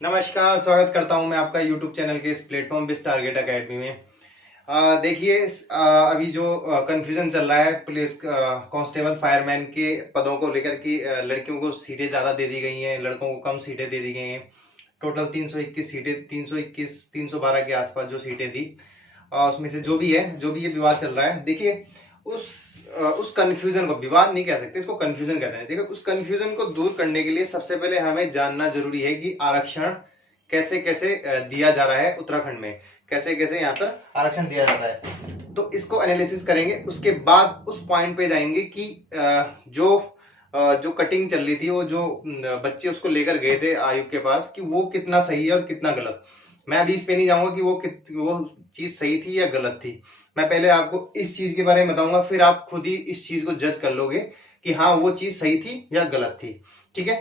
नमस्कार, स्वागत करता हूं मैं आपका YouTube चैनल के इस प्लेटफॉर्म बिस टारगेट एकेडमी में। देखिए अभी जो कंफ्यूजन चल रहा है पुलिस कांस्टेबल फायरमैन के पदों को लेकर कि लड़कियों को सीटें ज़्यादा दे दी गई हैं, लड़कों को कम सीटें दे दी गई हैं। टोटल 321 सीटें, 321 312 के आसपास जो सीटें थी, उसमें से जो भी ये विवाद चल रहा है, देखिए उस कंफ्यूजन को विवाद नहीं कह सकते, इसको कंफ्यूजन कहते हैं। देखिए उस कंफ्यूजन को दूर करने के लिए सबसे पहले हमें जानना जरूरी है कि आरक्षण कैसे कैसे दिया जा रहा है उत्तराखंड में, कैसे कैसे यहाँ पर आरक्षण दिया जाता है। तो इसको एनालिसिस करेंगे, उसके बाद उस पॉइंट पे जाएंगे कि जो कटिंग चल रही थी, वो जो बच्चे उसको लेकर गए थे आयोग के पास, कि वो कितना सही है और कितना गलत। मैं अभी इस पे नहीं जाऊंगा कि वो चीज सही थी या गलत थी। मैं पहले आपको इस चीज के बारे में बताऊंगा, फिर आप खुद ही इस चीज को जज कर लोगे कि हाँ वो चीज सही थी या गलत थी। ठीक है।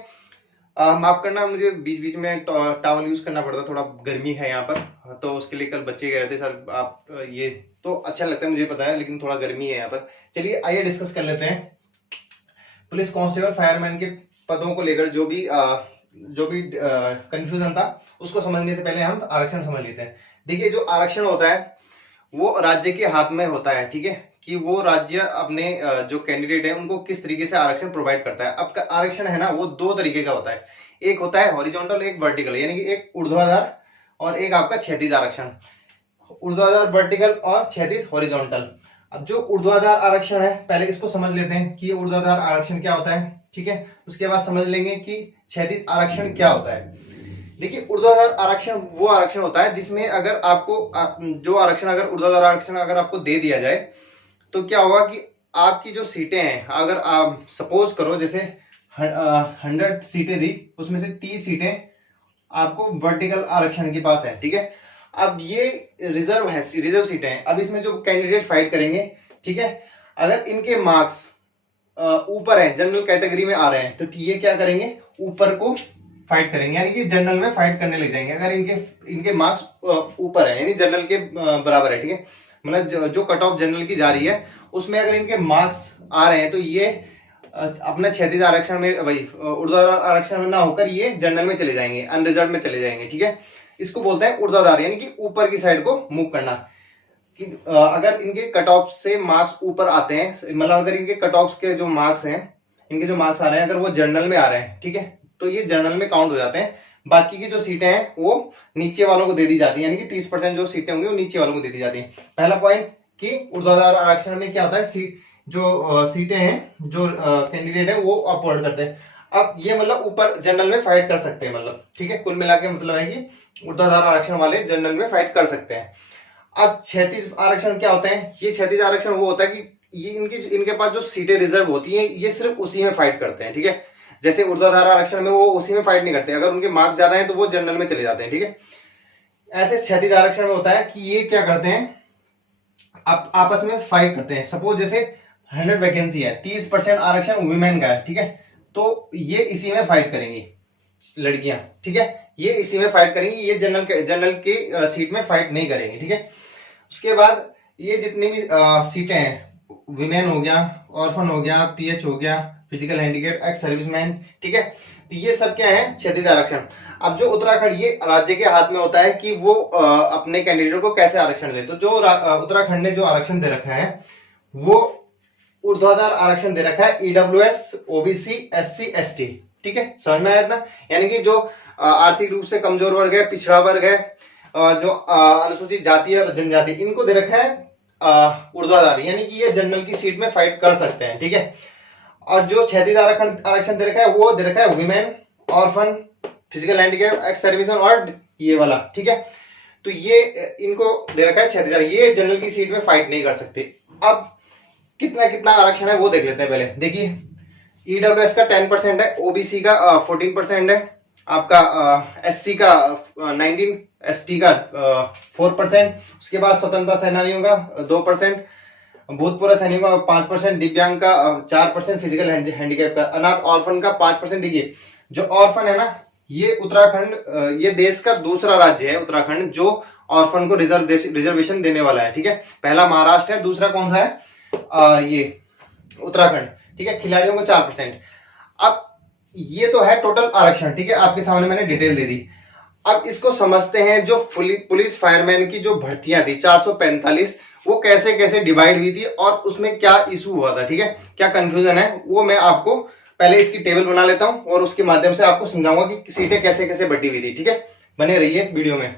माफ करना, मुझे बीच बीच में टॉवल यूज करना पड़ता, थोड़ा गर्मी है यहाँ पर, तो उसके लिए कल बच्चे कह रहे थे सर आप ये तो अच्छा लगता है, मुझे पता है, लेकिन थोड़ा गर्मी है यहाँ पर। चलिए आइए डिस्कस कर लेते हैं पुलिस कांस्टेबल फायरमैन के पदों को लेकर जो भी कंफ्यूजन था, उसको समझने से पहले हम आरक्षण समझ लेते हैं। देखिए जो आरक्षण होता है वो राज्य के हाथ में होता है, ठीक है, कि वो राज्य अपने जो कैंडिडेट है उनको किस तरीके से आरक्षण प्रोवाइड करता है। अब आरक्षण है ना, वो दो तरीके का होता है, एक होता है हॉरिजॉन्टल, एक वर्टिकल, यानी कि एक ऊर्ध्वाधर और एक आपका क्षैतिज आरक्षण। ऊर्ध्वाधर वर्टिकल और क्षैतिज हॉरिजॉन्टल। अब जो ऊर्ध्वाधर आरक्षण है, पहले इसको समझ लेते हैं कि ऊर्ध्वाधर आरक्षण क्या होता है, ठीक है। उसके बाद समझ लेंगे कि क्षैतिज आरक्षण क्या होता है। देखिए ऊर्ध्वाधर आरक्षण वो आरक्षण होता है जिसमें अगर जो आरक्षण, अगर ऊर्ध्वाधर आरक्षण अगर आपको दे दिया जाए तो क्या होगा कि आपकी जो सीटें हैं, अगर आप सपोज करो जैसे 100 सीटें दी, उसमें से 30 सीटें आपको वर्टिकल आरक्षण के पास है, ठीक है। अब ये रिजर्व है, रिजर्व सीटें हैं। अब इसमें जो कैंडिडेट फाइट करेंगे, ठीक है, अगर इनके मार्क्स ऊपर है, जनरल कैटेगरी में आ रहे हैं, तो ये क्या करेंगे, ऊपर को फाइट करेंगे, यानी कि जनरल में फाइट करने लग जाएंगे। अगर इनके मार्क्स ऊपर है, यानी जनरल के बराबर है, ठीक है, मतलब जो कट ऑफ जनरल की जा रही है उसमें अगर इनके मार्क्स आ रहे हैं, तो ये अपना क्षैतिज आरक्षण में, भाई ऊर्ध्वाधर आरक्षण में ना होकर ये जनरल में चले जाएंगे, अनरिजर्व में चले जाएंगे, ठीक है। इसको बोलते हैं ऊर्ध्वाधर, यानी कि ऊपर की साइड को मूव करना। कि अगर इनके कट ऑफ से मार्क्स ऊपर आते हैं, मतलब अगर इनके कट ऑफ के जो मार्क्स हैं, इनके जो मार्क्स आ रहे हैं, अगर वो जनरल में आ रहे हैं, ठीक है, तो ये जनरल में काउंट हो जाते हैं। बाकी की जो सीटें हैं वो नीचे वालों को दे दी जाती है, यानी कि 30% जो सीटें होंगी वो नीचे वालों को दे दी जाती है। पहला पॉइंट कि ऊर्ध्वाधर आरक्षण में क्या होता है, सीटें हैं, जो कैंडिडेट है वो अपवर्ड करते हैं। अब ये मतलब ऊपर जनरल में फाइट कर सकते हैं, मतलब ठीक है, कुल मिला के मतलब है कि ऊर्ध्वाधर आरक्षण वाले जनरल में फाइट कर सकते हैं। अब क्षैतिज आरक्षण क्या होता है, ये क्षैतिज आरक्षण वो होता है कि ये इनके पास जो सीटें रिजर्व होती हैं, ये सिर्फ उसी में फाइट करते हैं, ठीक है। जैसे ऊर्ध्वाधर आरक्षण में वो उसी में फाइट नहीं करते, अगर उनके मार्क्स ज्यादा हैं तो वो जनरल में चले जाते हैं, ठीक है। ऐसे क्षैतिज आरक्षण में होता है कि ये क्या करते हैं, आपस में फाइट करते हैं। सपोज जैसे 100 वैकेंसी है, 30% आरक्षण वुमेन का है, ठीक है, तो ये इसी में फाइट करेंगी लड़कियां, ठीक है, ये इसी में फाइट करेंगी, ये जनरल की सीट में फाइट नहीं करेंगी, ठीक है। उसके बाद ये जितनी भी सीटें हैं, विमेन हो गया, ऑर्फन हो गया, पीएच हो गया, फिजिकल हैंडीकैप, एक्स सर्विसमैन, ठीक है, तो ये सब क्या है, क्षैतिज आरक्षण। अब जो उत्तराखंड, ये राज्य के हाथ में होता है कि वो अपने कैंडिडेट को कैसे आरक्षण दे। तो जो उत्तराखंड ने जो आरक्षण दे रखा है वो ऊर्ध्वाधर आरक्षण दे रखा है, ईडब्ल्यूएस, ओबीसी, एससी, एसटी, ठीक है, समझ में आया ना। यानी कि जो आर्थिक रूप से कमजोर वर्ग है, पिछड़ा वर्ग है, जो अनुसूचित जाति है और जनजाति, इनको दे रखा है ऊर्ध्वाधर, यानी कि ये जनरल की सीट में फाइट कर सकते हैं, ठीक है। और जो क्षैतिज आरक्षण दे रखा है वो दे रखा है women, orphan, physical handicap, ex serviceman और ये वाला, ठीक है। तो ये इनको दे रखा है क्षैतिज, ये जनरल की सीट में फाइट नहीं कर सकते। अब कितना कितना आरक्षण है वो देख लेते हैं पहले। देखिए ईडब्ल्यूएस का 10% है, ओबीसी का 14% है, आपका एससी का 19, एसटी का 4%, उसके बाद स्वतंत्रता सेनानियों का 2%, भूतपूर्व सैनिकों का 5%, दिव्यांग का 4%, फिजिकल हैंडीकैप का, अनाथ ऑर्फन का 5%। देखिए जो ऑर्फन है ना, ये उत्तराखंड, ये देश का दूसरा राज्य है उत्तराखंड जो ऑर्फन को रिजर्वेशन देने वाला है, ठीक है। पहला महाराष्ट्र है, दूसरा कौन सा है, ये उत्तराखंड, ठीक है। खिलाड़ियों को 4%। अब ये तो है टोटल आरक्षण, ठीक है, आपके सामने मैंने डिटेल दे दी। अब इसको समझते हैं, जो पुलिस फायरमैन की जो भर्तियां थी 445, वो कैसे कैसे डिवाइड हुई थी और उसमें क्या इशू हुआ था। ठीक है, क्या कंफ्यूजन है वो मैं आपको पहले इसकी टेबल बना लेता हूं और उसके माध्यम से आपको समझाऊंगा कि सीटें कैसे कैसे बटी हुई थी। ठीक है, बने रहिए वीडियो में।